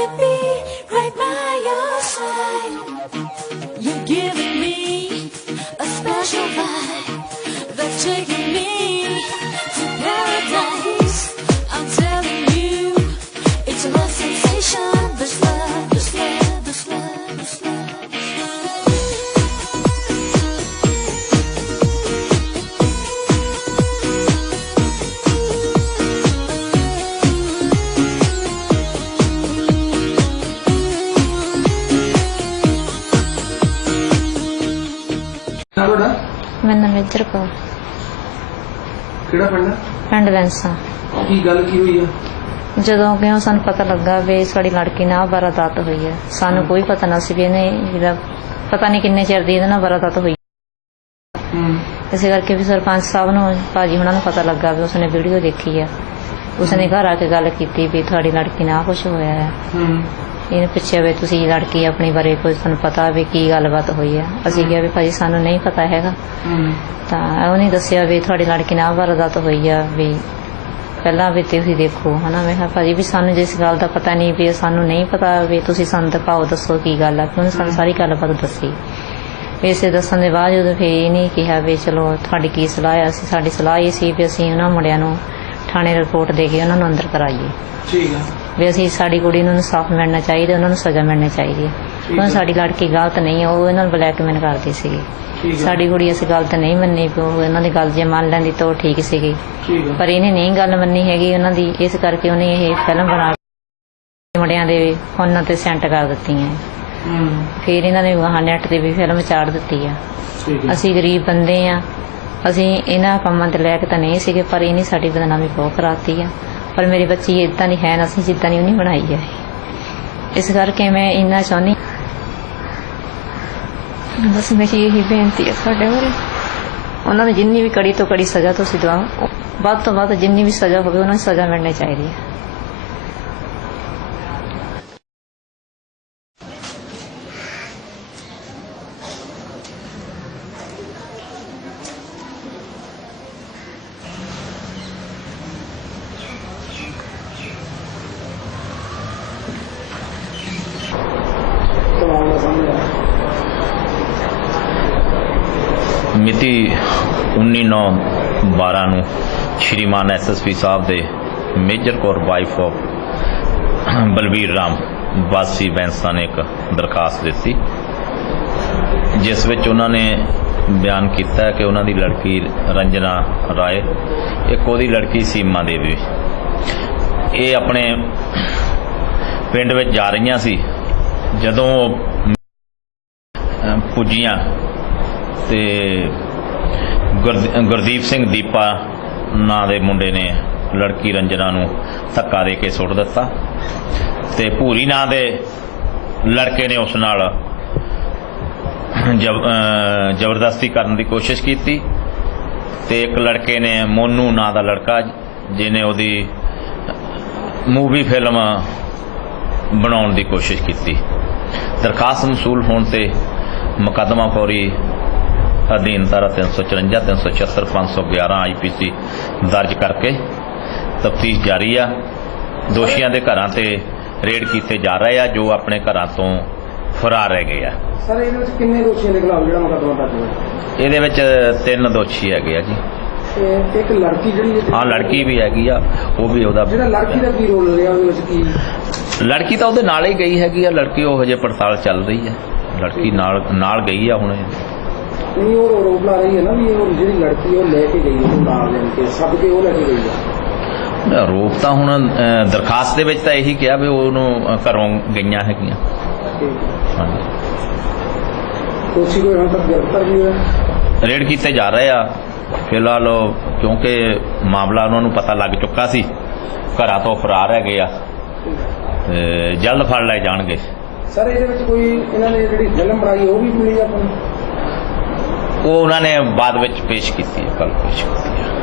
wanna be right by your side. ਤੁਹਾਡਾ ਮੇਰਾ ਨਾਮ ਮੇਜਰ ਕੌਰ ਕਿਹੜਾ ਪਿੰਡ ਪਿੰਡ ਵੈਂਸਾ। ਕੀ ਗੱਲ ਕੀ ਹੋਈ ਆ? ਜਦੋਂ ਕਿ ਸਾਨੂੰ ਪਤਾ ਲੱਗਾ ਵੀ ਸਾਡੀ ਲੜਕੀ ਨਾਲ ਵਾਰਦਾਤ ਹੋਈ ਹੈ ਸਾਨੂੰ ਕੋਈ ਪਤਾ ਨਾ ਸੀ ਵੀ ਇਹਨੇ ਇਹਦਾ ਪਤਾ ਨਹੀਂ ਕਿੰਨੇ ਚਿਰ ਦੀ ਇਹਦੇ ਨਾਲ ਵਾਰਦਾਤ ਹੋਈ। ਹੂੰ। ਇਸੇ ਕਰਕੇ ਵੀ ਸਰਪੰਚ ਸਾਹਿਬ ਨੂੰ ਭਾਜੀ ਹੁਣਾਂ ਨੂੰ ਪਤਾ ਲੱਗਾ ਵੀ ਉਸਨੇ ਵੀਡੀਓ ਦੇਖੀ ਆ। ਉਸਨੇ ਘਰ ਆ ਕੇ ਗੱਲ ਕੀਤੀ ਵੀ ਤੁਹਾਡੀ ਲੜਕੀ ਨਾਲ ਕੁਝ ਹੋਇਆ ਹੈ ਹੂੰ। ਇਹਨੇ ਪੁੱਛਿਆ ਵੀ ਤੁਸੀਂ ਲੜਕੀ ਆਪਣੀ ਬਾਰੇ ਕੋਈ ਤੁਹਾਨੂੰ ਪਤਾ ਵੀ ਕੀ ਗੱਲਬਾਤ ਹੋਈ ਆ ਅਸੀਂ ਕਿਹਾ ਵੀ ਭਾਜੀ ਸਾਨੂੰ ਨਹੀਂ ਪਤਾ ਹੈਗਾ। ਹੂੰ। ਤਾਂ ਉਹਨੇ ਦੱਸਿਆ ਵੀ ਤੁਹਾਡੀ ਲੜਕੀ ਨਾਲ ਵਾਰਦਾਤ ਹੋਈ ਆ ਵੀ ਪਹਿਲਾਂ ਵੀ ਤੁਸੀਂ ਦੇਖੋ ਹਨਾ? ਮੈਂ ਕਿਹਾ ਭਾਜੀ ਵੀ ਸਾਨੂੰ ਜਿਸ ਗੱਲ ਦਾ ਪਤਾ ਨਹੀਂ ਵੀ ਸਾਨੂੰ ਨਹੀਂ ਪਤਾ ਵੀ ਤੁਸੀਂ ਸਾਨੂੰ ਦਿਖਾਓ ਦੱਸੋ ਕੀ ਗੱਲ ਆ ਕਿ ਉਹਨੇ ਸਾਨੂੰ ਸਾਰੀ ਗੱਲਬਾਤ ਦੱਸੀ। ਇਸੇ ਦੱਸਣ ਦੇ ਬਾਅਦ ਜਦੋਂ ਫੇਰ ਇਹ ਨਹੀਂ ਕਿਹਾ ਵੀ ਚਲੋ ਤੁਹਾਡੀ ਕੀ ਸਲਾਹ ਆ ਅਸੀਂ ਸਾਡੀ ਸਲਾਹ ਇਹ ਸੀ ਵੀ ਅਸੀਂ ਉਹਨਾਂ ਮੁੰਡਿਆਂ ਨੂੰ ਥਾਣੇ ਰਿਪੋਰਟ ਦੇ ਕੇ ਉਹਨਾਂ ਨੂੰ ਅੰਦਰ ਕਰਾਈਏ। ਠੀਕ ਆ। ਵੀ ਅਸੀਂ ਸਾਡੀ ਕੁੜੀ ਨੂੰ ਇਨਸਾਫ ਮਿਲਣਾ ਚਾਹੀਦਾ ਉਹਨਾਂ ਨੂੰ ਸਜ਼ਾ ਮਿਲਣੀ ਚਾਹੀਦੀ ਹੈ। ਠੀਕ ਉਹ ਹੈ। ਸਾਡੀ ਲੜਕੀ ਗਲਤ ਨਹੀਂ ਹੈ ਉਹ ਇਹਨਾਂ ਨੂੰ ਬਲੈਕਮੇਲ ਕਰਦੀ ਸੀਗੀ। ਸਾਡੀ ਕੁੜੀ ਇਸ ਗੱਲ ਤੇ ਨਹੀਂ ਮੰਨੀ ਵੀ ਉਹ ਇਹਨਾਂ ਦੀ ਗੱਲ ਜੇ ਮੰਨ ਲੈਂਦੀ ਤਾਂ ਉਹ ਠੀਕ ਸੀਗੀ। ਪਰ ਇਹਨੇ ਨਹੀਂ ਗੱਲ ਮੰਨੀ ਹੈਗੀ ਉਹਨਾਂ ਦੀ ਇਸ ਕਰਕੇ ਉਹਨੇ ਇਹ ਫਿਲਮ ਬਣਾ ਕੇ ਮੁੰਡਿਆਂ ਦੇ ਫੋਨਾਂ ਤੇ ਸੈਂਟ ਕਰ ਦਿੱਤੀਆਂ। ਹੂੰ। ਫਿਰ ਇਹਨਾਂ ਨੇ ਵਾਹ ਨੈਟ ਤੇ ਵੀ ਫਿਲਮ ਚਾੜ ਦਿੱਤੀ ਆ। ਅਸੀਂ ਗਰੀਬ ਬੰਦੇ ਆ ਅਸੀਂ ਇਹਨਾਂ ਕੰਮਾਂ ਤੇ ਲੈ ਤਾਂ ਨਹੀਂ ਸੀਗੇ, ਪਰ ਇਹਨੇ ਸਾਡੀ ਬਦਨਾਮੀ ਬਹੁਤ ਕਰਾਤੀ ਆ। ਪਰ ਮੇਰੀ ਬੱਚੀ ਇਦਾਂ ਦੀ ਹੈ ਨਾ ਅਸੀਂ ਜਿੱਦਾਂ ਦੀ ਉਹਨੇ ਬਣਾਈ ਹੈ ਇਸ ਕਰਕੇ ਮੈਂ ਇੰਨਾ ਚਾਹੁੰਦੀ ਬਸ ਮੇਰੀ ਇਹੀ ਬੇਨਤੀ ਹੈ ਸਾਡੇ ਬਾਰੇ ਉਹਨਾਂ ਨੂੰ ਜਿੰਨੀ ਵੀ ਕੜੀ ਤੋਂ ਕੜੀ ਸਜ਼ਾ ਤੁਸੀਂ ਦਿਵਾਓ ਵੱਧ ਤੋਂ ਵੱਧ ਜਿੰਨੀ ਵੀ ਸਜ਼ਾ ਹੋਵੇ, ਉਹਨਾਂ ਨੂੰ ਸਜ਼ਾ ਮਿਲਣੀ ਚਾਹੀਦੀ ਹੈ ਮਿਤੀ 19/9/12 ਨੂੰ ਸ਼੍ਰੀਮਾਨ ਐਸਐਸਪੀ ਸਾਹਿਬ ਦੇ ਮੇਜਰ ਕੌਰ ਵਾਈਫ ਆਫ ਬਲਬੀਰ ਰਾਮ ਵਾਸੀ ਬੈਂਸਾ ਨੇ ਇੱਕ ਦਰਖਾਸਤ ਦਿੱਤੀ, ਜਿਸ ਵਿੱਚ ਉਹਨਾਂ ਨੇ ਬਿਆਨ ਕੀਤਾ ਕਿ ਉਹਨਾਂ ਦੀ ਲੜਕੀ ਰੰਜਨਾ ਰਾਏ, ਇੱਕ ਉਹਦੀ ਲੜਕੀ ਸੀਮਾ ਦੇਵੀ। ਇਹ ਆਪਣੇ ਪਿੰਡ ਵਿੱਚ ਜਾ ਰਹੀਆਂ ਸੀ, ਜਦੋਂ ਉਹ ਪੁੱਜੀਆਂ ਤੇ ਗੁਰਦੀਪ ਸਿੰਘ ਦੀਪਾ ਨਾਂ ਦੇ ਮੁੰਡੇ ਨੇ ਲੜਕੀ ਰੰਜਨਾ ਨੂੰ ਧੱਕਾ ਦੇ ਕੇ ਸੁੱਟ ਦਿੱਤਾ ਤੇ ਭੂਰੀ ਨਾਂ ਦੇ ਲੜਕੇ ਨੇ ਉਸ ਨਾਲ ਜ਼ਬਰਦਸਤੀ ਕਰਨ ਦੀ ਕੋਸ਼ਿਸ਼ ਕੀਤੀ ਤੇ ਇੱਕ ਲੜਕੇ ਨੇ ਮੋਨੂ ਨਾਂ ਦਾ ਲੜਕਾ ਜਿਹਨੇ ਉਹਦੀ ਮੂਵੀ ਫਿਲਮ ਬਣਾਉਣ ਦੀ ਕੋਸ਼ਿਸ਼ ਕੀਤੀ। ਦਰਖਾਸਤ ਮਸੂਲ ਹੋਣ ਤੇ ਮੁਕੱਦਮਾ ਫੌਰੀ ਅਧੀਨ ਧਾਰਾ 354 376 511 ਆਈਪੀਸੀ ਦਰਜ ਕਰਕੇ ਤਫਤੀਸ਼ ਜਾਰੀ ਆ। ਦੋਸ਼ੀਆਂ ਦੇ ਘਰਾਂ ਤੇ ਰੇਡ ਕੀਤੇ ਜਾ ਰਹੇ ਆ ਜੋ ਆਪਣੇ ਘਰਾਂ ਤੋਂ ਫਰਾਰ ਰਹਿ ਗਏ ਆ। ਸਰ ਇਹਦੇ ਵਿੱਚ ਕਿੰਨੇ ਦੋਸ਼ੀਆਂ ਦੇ ਖਿਲਾਫ ਜਿਹੜਾ ਮੁਕੱਦਮਾ ਦਰਜ ਹੋਇਆ? ਇਹਦੇ ਵਿੱਚ ਤਿੰਨ ਦੋਸ਼ੀ ਹੈਗੇ ਆ ਜੀ। ਇੱਕ ਲੜਕੀ ਜਿਹੜੀ ਹਾਂ ਲੜਕੀ ਵੀ ਹੈਗੀ ਆ ਉਹ ਵੀ ਉਹਦਾ ਜਿਹੜਾ ਲੜਕੀ ਦਾ ਕੀ ਰੋਲ ਰਿਹਾ ਉਹਦੇ ਵਿੱਚ ਕੀ? ਲੜਕੀ ਤਾਂ ਉਹਦੇ ਨਾਲ ਹੀ ਗਈ ਹੈਗੀ ਆ ਲੜਕੀ ਉਹ ਹਜੇ ਪੜਤਾਲ ਚੱਲ ਰਹੀ ਹੈ। ਲੜਕੀ ਨਾਲ ਨਾਲ ਗਈ ਆ ਹੁਣ ਇਹ। ਨਹੀਂ ਉਹ ਆਰੋਪ ਲਾ ਰਹੀ ਹੈ ਨਾ ਵੀ ਉਹ ਜਿਹੜੀ ਲੜਕੀ ਉਹ ਲੈ ਕੇ ਗਈ ਉਹਨੂੰ ਨਾਲ ਲੈਣ ਕੇ ਸੱਦ ਕੇ ਉਹ ਲੈ ਕੇ ਗਈ ਆ ਆਰੋਪ ਤਾਂ ਹੁਣ ਦਰਖਾਸਤ ਦੇ ਵਿੱਚ ਤਾਂ ਇਹੀ ਕਿਹਾ ਵੀ ਉਹਨੂੰ ਘਰੋਂ ਗਈਆਂ ਹੈਗੀਆਂ। ਦੋਸ਼ੀ ਕੋਈ ਹੁਣ ਤੱਕ ਗ੍ਰਿਫਤਾਰ ਨਹੀਂ ਹੋਇਆ ਰੇਡ ਕੀਤੇ ਜਾ ਰਹੇ ਆ। ਫਿਲਹਾਲ ਉਹ ਕਿਉਂਕਿ ਮਾਮਲਾ ਉਹਨਾਂ ਨੂੰ ਪਤਾ ਲੱਗ ਚੁੱਕਾ ਸੀ ਘਰਾਂ ਤੋਂ ਫਰਾਰ ਹੈਗੇ ਆ। ਤੇ ਜਲਦ ਫੜ ਲਏ ਜਾਣਗੇ। ਸਰ ਇਹਦੇ ਵਿੱਚ ਕੋਈ ਇਹਨਾਂ ਨੇ ਜਿਹੜੀ ਫਿਲਮ ਬਣਾਈ ਉਹ ਵੀ ਮਿਲੀ ਆਪਾਂ ਨੂੰ? ਉਹ ਉਹਨਾਂ ਨੇ ਬਾਅਦ ਵਿੱਚ ਪੇਸ਼ ਕੀਤੀ ਹੈ ਕੱਲ ਪੇਸ਼ ਕੀਤੀ ਹੈ।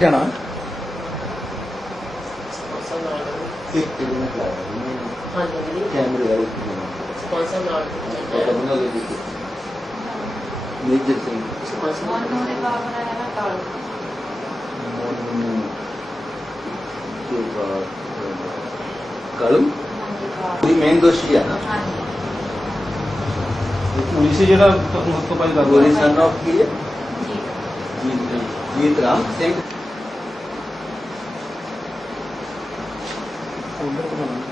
ਜਾਣਾ ਇੱਕ ਮਿੰਟ ਲਾਇਆ ਕੈਮਰੇ ਵਾਲੇ ਸਪਾਂਸਰ ਨਾਲ ਬਣਾ ਲੈ ਦਿੱਤੀ ਮੇਜਰ ਸਿੰਘ। ਕੇ ਬਾਅਦ ਕਾਲੂ? ਇਹ ਮੇਨ ਦੋਸ਼ੀ ਹੈ ਨਾ? ਪੁਲਿਸ ਜਿਹੜਾ ਤੋਂ ਪਾਈ ਗੋਰੀ ਸਨ ਆਫ ਕੀ ਹੈ? ਜੀਤ ਰਾਮ ਸਿੰਘ Onları bulamadım.